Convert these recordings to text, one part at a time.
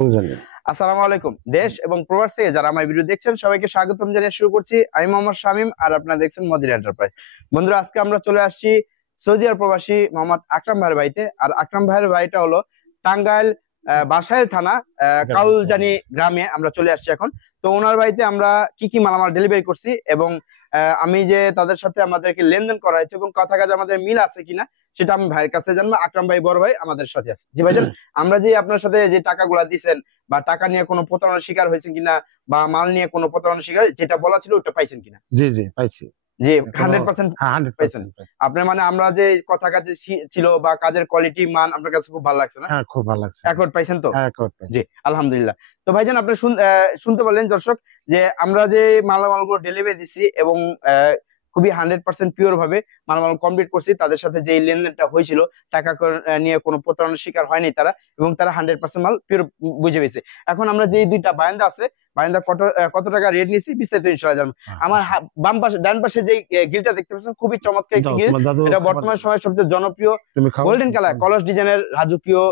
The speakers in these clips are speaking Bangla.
আসসালামু আলাইকুম। দেশ এবং প্রবাস থেকে যারা আমার ভিডিও দেখছেন সবাইকে স্বাগতম জানিয়ে শুরু করছি। আমি মোহাম্মদ শামীম, আর আপনারা দেখছেন মদিনা এন্টারপ্রাইজ। বন্ধুরা, আজকে আমরা চলে আসছি সৌদি আরব প্রবাসী মোহাম্মদ আকরাম ভাইয়ের বাড়িতে। আর আকরাম ভাইয়ের বাড়িটা হলো টাঙ্গাইল বাসাইল থানা কাউলজানি গ্রামে আমরা চলে আসছি এখন। তো ওনার বাড়িতে আমরা কি কি মালামাল ডেলিভারি করছি এবং আমি যে তাদের সাথে আমাদেরকে লেনদেন করা হয়েছে এবং কথা কাজ আমাদের মিল আছে কিনা সেটা আমি ভাইয়ের কাছে জানবো। আকরাম ভাই বড় ভাই আমাদের সাথে আছে। জি ভাইজান, আমরা যে আপনার সাথে যে টাকাগুলা দিছেন বা টাকা নিয়ে কোনো প্রতারণার শিকার হয়েছেন কিনা বা মাল নিয়ে কোনো প্রতারণার শিকার যেটা বলা ছিল ওটা পাইছেন কিনা? জি জি পাইছি। জি 100% পাইছেন। আপনার মানে আমরা যে কথা কাজে ছিল বা কাজের কোয়ালিটি মান আপনার কাছে খুব ভালো লাগছে না? হ্যাঁ, খুব ভালো লাগছে। অ্যাকর্ড পাইছেন তো? হ্যাঁ, অ্যাকর্ড পাইছি। জি আলহামদুলিল্লাহ। তো ভাইজান, আপনি শুনতে পারলেন দর্শক যে আমরা যে মালামালগুলো ডেলিভারি দিছি এবং খুবই 100% পিওর ভাবে মালামাল কমপ্লিট করছি। তাদের সাথে যে লেনদেনটা হয়েছিল টাকা নিয়ে কোনো প্রতারণার শিকার হয়নি তারা, এবং তারা 100% মাল পিওর বুঝে পেয়েছে। এখন আমরা যে দুইটা বারান্দা আছে, বারান্দা কত টাকা রেট নিছি বিস্তারিত ইনশাআল্লাহ জানবো। আমার বাম পাশে ডান পাশে যে গ্রিলটা দেখতে পাচ্ছেন খুবই চমৎকার একটি গ্রিল। এটা বর্তমান সময়ে সবচেয়ে জনপ্রিয় গোল্ডেন কালার কলস ডিজাইনের রাজকীয়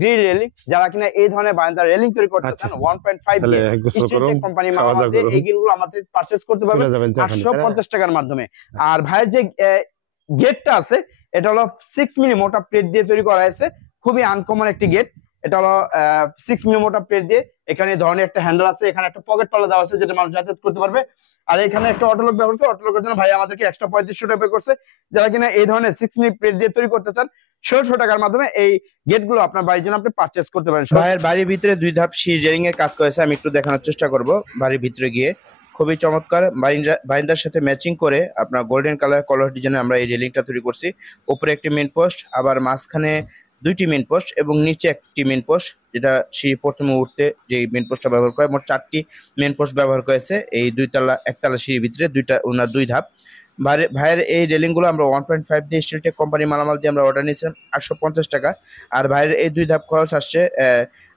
গ্রিল রেলিং। যারা কিনা এই ধরনের বারান্দা রেলিং তৈরি করতে চান 1.5 স্টিল কোম্পানি মালামাল দিয়ে এই গ্রিলগুলো আমাদের পারচেজ করতে পারবেন 850 টাকার মাধ্যমে। আর ভাইয়ের যে গেটটা আছে এটা হলো 6 মিলি মোটা প্লেট দিয়ে তৈরি করা হয়েছে। খুবই আনকমন একটি গেট। এটা হলো 6 মিলি মোটা প্লেট দিয়ে। এখানে ধরনের একটা হ্যান্ডেল আছে, এখানে একটা পকেট তলা দেওয়া আছে যেটা মানুষ যাতায়াত করতে পারবে। আর এখানে একটা অটোলক ব্যবহার করছে, অটোলকের জন্য ভাই আমাদেরকে এক্সট্রা 3500 টাকা পে করছে। যারা কিনা এই ধরনের 6 মিলি প্লেট দিয়ে তৈরি করতে চান 1600 টাকার মাধ্যমে এই গেটগুলো আপনার বাড়ির জন্য আপনি পারচেজ করতে পারেন। ভাইয়ের বাড়ির ভিতরে 2 ধাপ সিঁড়ি রেলিং এর কাজ করেছে, আমি একটু দেখানোর চেষ্টা করব। বাড়ির ভিতরে গিয়ে খুবই চমৎকার বারান্দার সাথে ম্যাচিং করে আপনার গোল্ডেন কালার কলস ডিজাইনে আমরা এই রেলিংটা তৈরি করছি। উপরে একটি মেন পোস্ট, আবার মাঝখানে 2টি মেন পোস্ট এবং নিচে একটি মেন পোস্ট, যেটা সিঁড়ি প্রথমে উঠতে যে মেন পোস্টটা ব্যবহার করে। মোট 4টি মেন পোস্ট ব্যবহার করেছে এই একতলা সিঁড়ির ভিতরে। ওনার 2 ধাপ। ভাইয়ের এই রেলিং গুলো আমরা 1.5 দিয়ে স্টিলটেক কোম্পানি মালামাল দিয়ে আমরা অর্ডার নিয়েছিলাম 850 টাকা। আর ভাইয়ের এই 2 ধাপ খরচ আসছে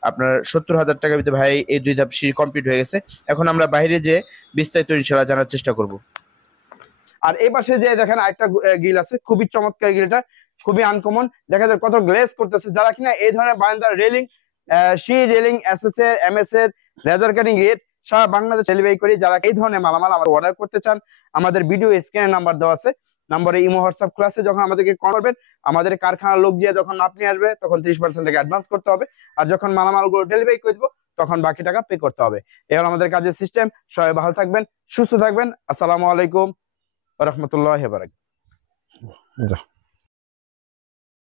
আপনার 70,000 টাকার ভিতরে ভাই এই 2 ধাপ সিঁড়ি কমপ্লিট হয়ে গেছে। এখন আমরা বাইরে যে বিস্তারিত ইনশাআল্লাহ জানার চেষ্টা করব। আর এই পাশে যে দেখেন আরেকটা গ্রিল আছে, খুবই চমৎকার গ্রিলটা, খুবই আনকমন। দেখা যায় কত গ্লেজ করতেছে। যারা কিনা এই ধরনের বারান্দার রেলিং, সিঁড়ি রেলিং, এসএস এর, এমএস এর, লেজার কাটিং গেট সারা বাংলাদেশ ডেলিভারি করি। যারা এই ধরনের মালামাল আমরা অর্ডার করতে চান আমাদের ভিডিও স্ক্রিনে নাম্বার দেওয়া আছে, নম্বরে ইমো হোয়াটসঅ্যাপ ক্লাসে যখন আমাদেরকে কল করবেন আমাদের কারখানার লোক দিয়ে যখন আপনি আসবে তখন 30% টাকা অ্যাডভান্স করতে হবে। আর যখন মালামালগুলো ডেলিভারি করে দেবো তখন বাকি টাকা পে করতে হবে। এই হলো আমাদের কাজের সিস্টেম। সবাই ভালো থাকবেন, সুস্থ থাকবেন। আসসালামু আলাইকুম ওয়া রাহমাতুল্লাহি ওয়া বারাকাতুহু।